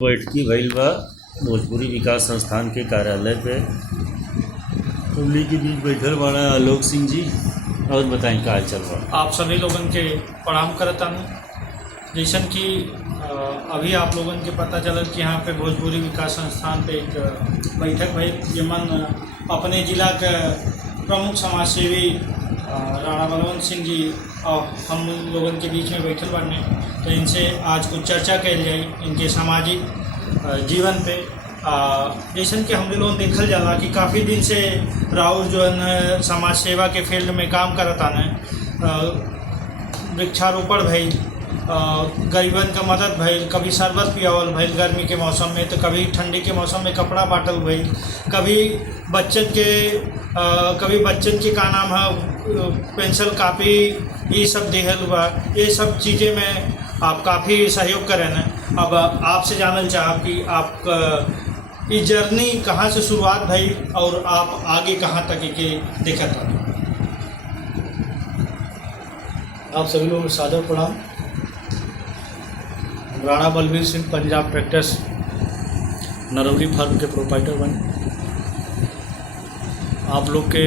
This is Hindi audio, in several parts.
बैठकी भइल बा भोजपुरी विकास संस्थान के कार्यालय पे। हमनी के बीच बैठल बाड़ा आलोक सिंह जी। और बताएं का हाल चल बा। आप सभी लोगन के प्रणाम करतानी। जैसन कि अभी आप लोगन के पता चलल कि यहाँ पे भोजपुरी विकास संस्थान पे एक बैठक भइल, जेमन अपने जिला के प्रमुख समाजसेवी राणा बलवंत सिंह जी और हम लोगन के बीच में बैठल बाने। तो इनसे आज कुछ चर्चा कल जाए इनके सामाजिक जीवन पे। जैसन कि हम लोग देखल जाला कि काफ़ी दिन से राहुल जो है समाज सेवा के फील्ड में काम करता है। वृक्षारोपण भइल, गरीबन का मदद भइल, कभी शरबत पियावल भइल गर्मी के मौसम में, तो कभी ठंडी के मौसम में कपड़ा बांटल भइल, कभी बच्चन के का नाम है पेंसिल कापी ये सब देहल हुआ। ये सब चीज़ें में आप काफ़ी सहयोग करें न। अब आपसे जानल चाह कि आप ये जर्नी कहाँ से शुरुआत भई और आप आगे कहाँ तक के देखत हैं। आप सभी लोगों को सादर प्रणाम। राणा बलवीर सिंह पंजाब ट्रैक्टर्स नरौली फार्म के प्रोप्राइटर बने। आप लोग के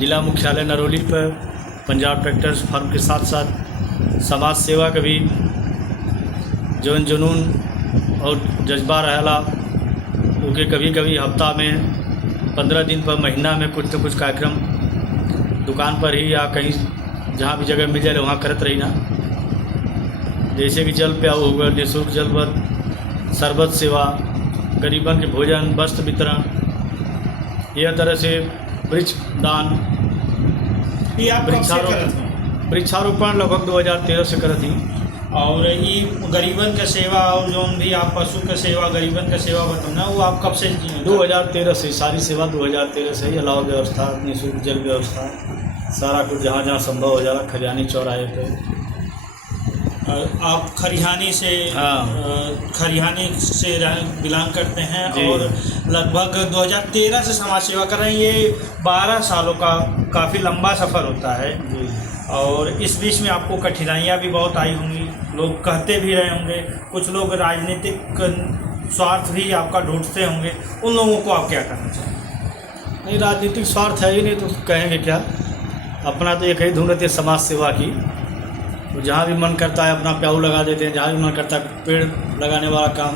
जिला मुख्यालय नरौली पर पंजाब ट्रैक्टर्स फार्म के साथ साथ समाज सेवा का भी जौन जुनून और जज्बा रहला उनके कभी कभी हफ्ता में 15 दिन पर महीना में कुछ न कुछ कार्यक्रम दुकान पर ही या कहीं जहाँ भी जगह मिल जाए वहाँ करत रही ना। जैसे कि जल प्याऊ होगा, निःशुल्क जल शरबत सेवा, गरीबन के भोजन वस्त्र वितरण, यह तरह से वृक्ष दान, वृक्षारोपण लगभग 2013 से करत ही। और ये गरीबन का सेवा और जो भी आप पशु का सेवा गरीबन का सेवा बताना वो आप कब से 2013 से सारी सेवा 2013 से ही। अलावा व्यवस्था, निःशुल्क जल व्यवस्था, सारा कुछ जहाँ जहाँ संभव हो जाला। खरियानी चौराहे पे आप खरियानी से बिलोंग करते हैं और लगभग 2013 से समाज सेवा कर रहे हैं। ये 12 सालों का काफ़ी लंबा सफ़र होता है और इस बीच में आपको कठिनाइयाँ भी बहुत आई होंगी। लोग कहते भी रहे होंगे, कुछ लोग राजनीतिक स्वार्थ भी आपका ढूंढते होंगे। उन लोगों को आप क्या करना चाहेंगे? नहीं, राजनीतिक स्वार्थ है ही नहीं तो कहेंगे क्या। अपना तो एक ही धुन रहती है समाज सेवा की। तो जहाँ भी मन करता है अपना प्याऊ लगा देते हैं, जहाँ भी मन करता है पेड़ लगाने वाला काम,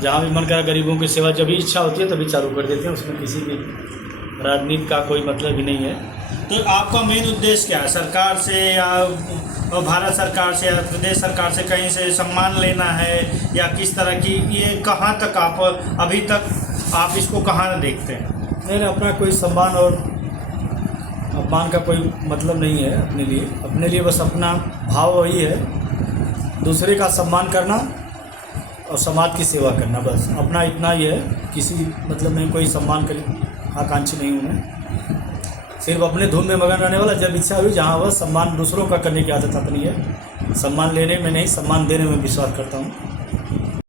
जहाँ भी मन करा गरीबों की सेवा जब भी इच्छा होती है तभी चालू कर देते हैं। उसमें किसी भी राजनीति का कोई मतलब ही नहीं है। तो आपका मेन उद्देश्य क्या है? सरकार से या भारत सरकार से या प्रदेश सरकार से कहीं से सम्मान लेना है या किस तरह की? ये कहाँ तक आप अभी तक आप इसको कहाँ देखते हैं? नहीं, अपना कोई सम्मान और अपमान का कोई मतलब नहीं है अपने लिए बस अपना भाव वही है, दूसरे का सम्मान करना और समाज की सेवा करना, बस अपना इतना ही है। किसी मतलब नहीं, कोई सम्मान कर आकांक्षी नहीं हूँ मैं। सिर्फ अपने धुन में मगन रहने वाला। जब इच्छा हुई जहाँ वह सम्मान दूसरों का करने की आदत अपनी है। सम्मान लेने में नहीं, सम्मान देने में विश्वास करता हूँ।